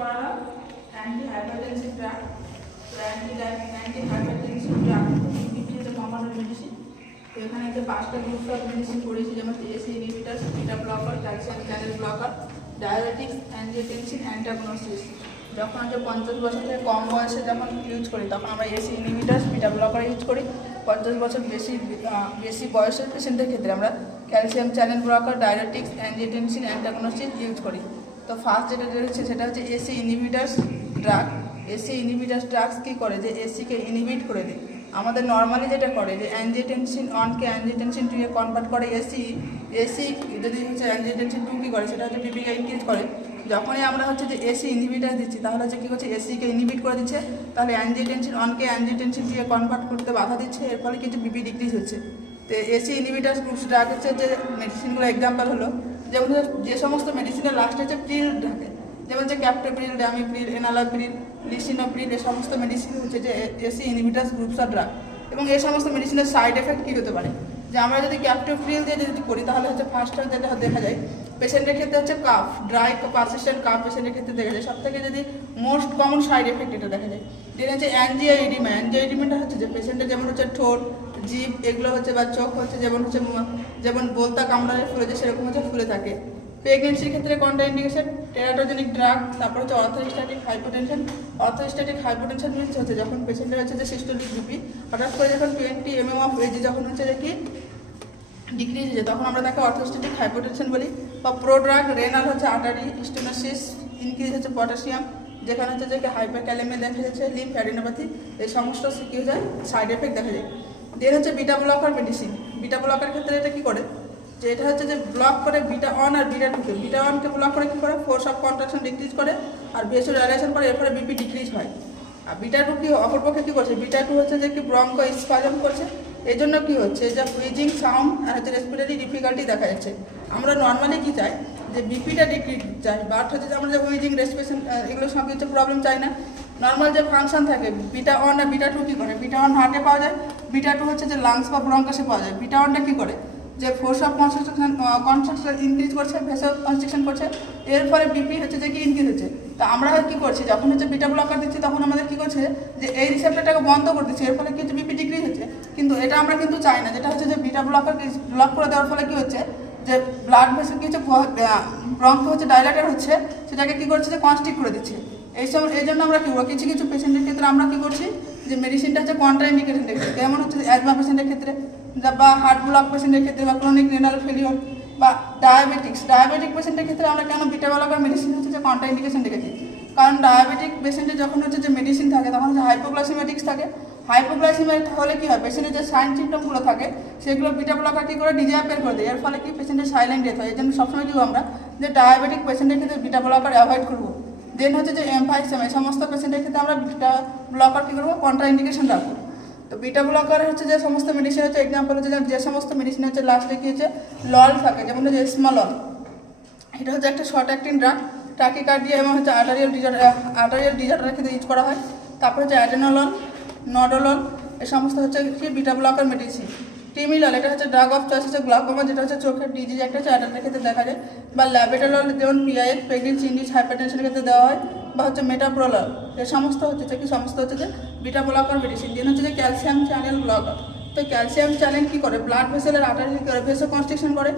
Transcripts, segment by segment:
করা anti hypertensive drug. তো anti hypertensive drug হচ্ছে কমান্ডেড মেডিসিন। তো এখানে যে 5টা গ্রুপ অফ মেডিসিন পড়েছি, যেমন ACE inhibitors, beta blocker, calcium channel blocker, diuretics, angiotensin, antagonists. যখন যে 50 বছর থেকে কম বয়সে যখন ইউজ করি তখন আমরা ACE inhibitors, beta blocker use করি। 50 বছর বেশি বয়সের পেশেন্টের ক্ষেত্রে আমরা calcium channel blocker, diuretics, angiotensin, antagonists use করি। তো ফার্স্ট যেটা রয়েছে সেটা হচ্ছে ACE inhibitors drug. ACE inhibitors drugs কী করে, যে এসিকে ইনহিবিট করে দেয়। আমাদের নর্মালি যেটা করে যে অ্যাঞ্জিওটেনসিন 1কে অ্যাঞ্জিওটেনসিন 2 কনভার্ট করে এসি যদি হচ্ছে অ্যাঞ্জিওটেনসিন 2 কী করে, সেটা হচ্ছে বিপিকে ইনক্রিজ করে। যখনই আমরা হচ্ছে যে এসি ইনহিবিটার দিচ্ছি তাহলে হচ্ছে কী করছে, এসিকে ইনহিবিট করে দিচ্ছে, তাহলে অ্যাঞ্জিওটেনসিন 1কে অ্যাঞ্জিওটেনসিন 2 কনভার্ট করতে বাধা দিচ্ছে, এর ফলে কিছু বিপি ডিক্রিজ হচ্ছে। তো এসি ইনহিবিটার গ্রুপস ড্রাগ হচ্ছে যে মেডিসিনগুলো এক্সাম্পল হলো, যেমন যে সমস্ত মেডিসিনের লাস্টে হচ্ছে প্রিল থাকে, যেমন যে ক্যাপ্টোপ্রিল, ডামিপ্রিল, এনালাপ্রিল, লিসিনোপ্রিল, এই সমস্ত মেডিসিন হচ্ছে যে AC inhibitor groups of drug. এবং এই সমস্ত মেডিসিনের সাইড এফেক্ট কী হতে পারে, যে আমরা যদি ক্যাপ্টোপ্রিল দিয়ে যদি করি তাহলে হচ্ছে ফার্স্ট যেটা দেখা যায় পেশেন্টের ক্ষেত্রে হচ্ছে কাফ, ড্রাই পারসিস্টেন্ট কাফ পেশেন্টের ক্ষেত্রে দেখা যায়। সব থেকে যদি মোস্ট কমন সাইড এফেক্ট এটা দেখা যায়, যেটা হচ্ছে অ্যাঞ্জিওএডিমা। অ্যাঞ্জিওএডিমাটা হচ্ছে যে পেশেন্টের যেমন হচ্ছে ঠোঁট, জিভ এগুলো হচ্ছে বা চোখ হচ্ছে যেমন বলতা কামড়ালে ফুলে যায় সেরকম হচ্ছে ফুলে থাকে। প্রেগনেন্সির ক্ষেত্রে কোনটা ইন্ডিকেশন, টেরাটোজেনিক ড্রাগ। তারপর হচ্ছে orthostatic hypotension. Orthostatic hypotension means হচ্ছে যখন পেশেন্টের হচ্ছে যে সিস্টোলিক বিপি হঠাৎ করে যখন 20 mm অফ এজ যখন হচ্ছে যে কি ডিক্রিজ হয়ে যায় তখন আমরা তাকে অর্থোস্ট্যাটিক হাইপোটেনশন বলি। বা প্রোড্রাগ রেনাল হচ্ছে আর্টারি স্টেনোসিস, ইনক্রিজ হচ্ছে পটাশিয়াম, যেখানে হচ্ছে যে হাইপারক্যালেমিয়া দেখা যাচ্ছে, লিম্ফ অ্যাডিনোপ্যাথি, এই সমস্ত কী হয়ে যায় সাইড এফেক্ট দেখা যায়। দেন হচ্ছে beta blocker medicine. Beta blocker ক্ষেত্রে এটা কী করে, যে এটা হচ্ছে যে ব্লক করে বিটা 1 আর বিটা 2কে। বিটা 1কে ব্লক করে কী করে, ফোর্স অফ কন্ট্রাকশন ডিক্রিজ করে আর ভেসোডাইলেশন করে, এর ফলে বিপি ডিক্রিজ হয়। আর বিটা 2 কি অপরপক্ষে কী করছে, বিটা 2 হচ্ছে যে কি ব্রঙ্কো স্পাজম করছে, এই জন্য কী হচ্ছে যে হুইজিং সাউন্ড আর হচ্ছে রেসপিরেটরি ডিফিকাল্টি দেখা যাচ্ছে। আমরা নর্মালি কী চাই, যে বিপিটা ডিক্রিজ চাই, বাট হচ্ছে যে আমরা যে হুইজিং রেসপিরেশন এগুলো সব কিছু প্রবলেম চাই না। নর্মাল যে ফাংশন থাকে বিটা 1 আর বিটা 2 কী করে, বিটা 1 হার্টে পাওয়া যায়, বিটা 2 হচ্ছে যে লাংস বা ব্রঙ্কাসে পাওয়া যায়। বিটা 1টা কী করে, যে ফোর্স অফ কনস্ট্রাকশন ইনক্রিজ করছে, ভেসো কনস্ট্রিকশন করছে, এর ফলে বিপি হচ্ছে যে কি ইনক্রিজ হচ্ছে। তো আমরা কী করছি, যখন হচ্ছে বিটা ব্লকার দিচ্ছি তখন আমাদের কী করছে, যে এই রিসেপ্টরটাকে বন্ধ করে দিচ্ছে, এর ফলে কিন্তু বিপি ডিক্রিজ হচ্ছে। কিন্তু এটা আমরা কিন্তু চাই না, যেটা হচ্ছে যে বিটা ব্লকার ব্লক করে দেওয়ার ফলে কী হচ্ছে, যে ব্লাড ভেসেল কিছু ব্রঙ্ক হচ্ছে ডাইলেটেড হচ্ছে, সেটাকে কী করছে, যে কনস্ট্রিক্ট করে দিচ্ছে। এই জন্য আমরা কী করবো, কিছু পেশেন্টের ক্ষেত্রে আমরা কী করছি, যে মেডিসিনটা হচ্ছে কন্ট্রাইন্ডিকেশন দেখছি, যেমন হচ্ছে অ্যাজমা পেশেন্টের ক্ষেত্রে বা হার্ট ব্লক পেশেন্টের ক্ষেত্রে বা ক্রনিক রেনাল ফেলিওর বা ডায়াবেটিক পেশেন্টের ক্ষেত্রে আমরা কেন বিটা ব্লকার মেডিসিন হচ্ছে যে কন্ট্রাইন্ডিকেশন দেখেছি, কারণ ডায়াবেটিক পেশেন্টের যখন হচ্ছে যে মেডিসিন থাকে তখন হচ্ছে হাইপোগ্লাইসেমিয়া থাকে। হাইপোগ্লাইসেমিয়া হলে কী হয়, পেশেন্টের যে সাইন সিমটমগুলো থাকে সেগুলো বিটা ব্লকার কী করে ডিজঅ্যাপিয়ার করে দেয়, এর ফলে কি পেশেন্টের সাইলেন্ট ডেথ হয়। এই জন্য সবসময় কী আমরা যে ডায়াবেটিক পেশেন্টের ক্ষেত্রে বিটা ব্লকার অ্যাভয়েড করবো। দেন হচ্ছে যে এমফাইসেম, এই সমস্ত পেশেন্টের ক্ষেত্রে আমরা বিটা ব্লকার কী করবো, কন্ট্রাইন্ডিকেশন রাখবো। তো বিটা ব্লকার হচ্ছে যে সমস্ত মেডিসিন হচ্ছে এক্সাম্পল হচ্ছে যে সমস্ত মেডিসিন হচ্ছে লাস্টে কী হচ্ছে লল থাকে, যেমন হচ্ছে স্মলল, এটা হচ্ছে একটা শর্ট অ্যাক্টিং ড্রাগ, টাকিকার্ডিয়া এবং হচ্ছে আর্টারিয়াল ডিজঅর্ডারের ক্ষেত্রে ইউজ করা হয়। তারপর হচ্ছে অ্যাডেনোলল, নডোলল, এই সমস্ত হচ্ছে কি বিটা ব্লকার মেডিসিন। টিমিলল, এটা হচ্ছে ড্রাগ অফ চয়েস হচ্ছে গ্লাকোমা, যেটা হচ্ছে চোখের ডিজিজ একটা হচ্ছে অ্যাডাল্টের ক্ষেত্রে দেখা যায়। বা ল্যাবেটালল, যেমন পিআইএস, প্রেগনেন্সি ইন্ডিউসড হাইপারটেনশনের ক্ষেত্রে দেওয়া হয়। বা হচ্ছে মেটাপ্রোলল, এই সমস্ত হচ্ছে কি সমস্ত হচ্ছে যে বিটা ব্লকার মেডিসিন। যেন হচ্ছে যে ক্যালসিয়াম চ্যানেল ব্লকার। তো ক্যালসিয়াম চ্যানেল কী করে, ব্লাড ভেসেলের আর্টারি করে ভেসো কনস্ট্রিকশন করে।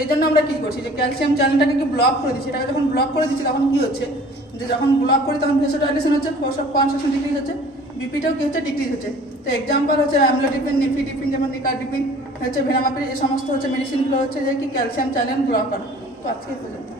এই জন্য আমরা কী করছি, যে ক্যালসিয়াম চ্যানেলটাকে কি ব্লক করে দিচ্ছি। এটাকে যখন ব্লক করে দিচ্ছি তখন কী হচ্ছে, যে যখন ব্লক করি তখন ভেসোডাইলেশন হচ্ছে, ফোর্স অফ কনস্ট্রাকশন ডিক্রিজ হচ্ছে, বিপিটাও কী হচ্ছে ডিক্রিজ হচ্ছে। তো এক্সাম্পল হচ্ছে অ্যামলোডিপিন, নিফিডিপিন, যেমন নিকারডিপিন হচ্ছে ভেনামাপিন, এই সমস্ত হচ্ছে মেডিসিনগুলো হচ্ছে যে কি ক্যালসিয়াম চ্যানেল ব্লকার। তো আজকে পর্যন্ত।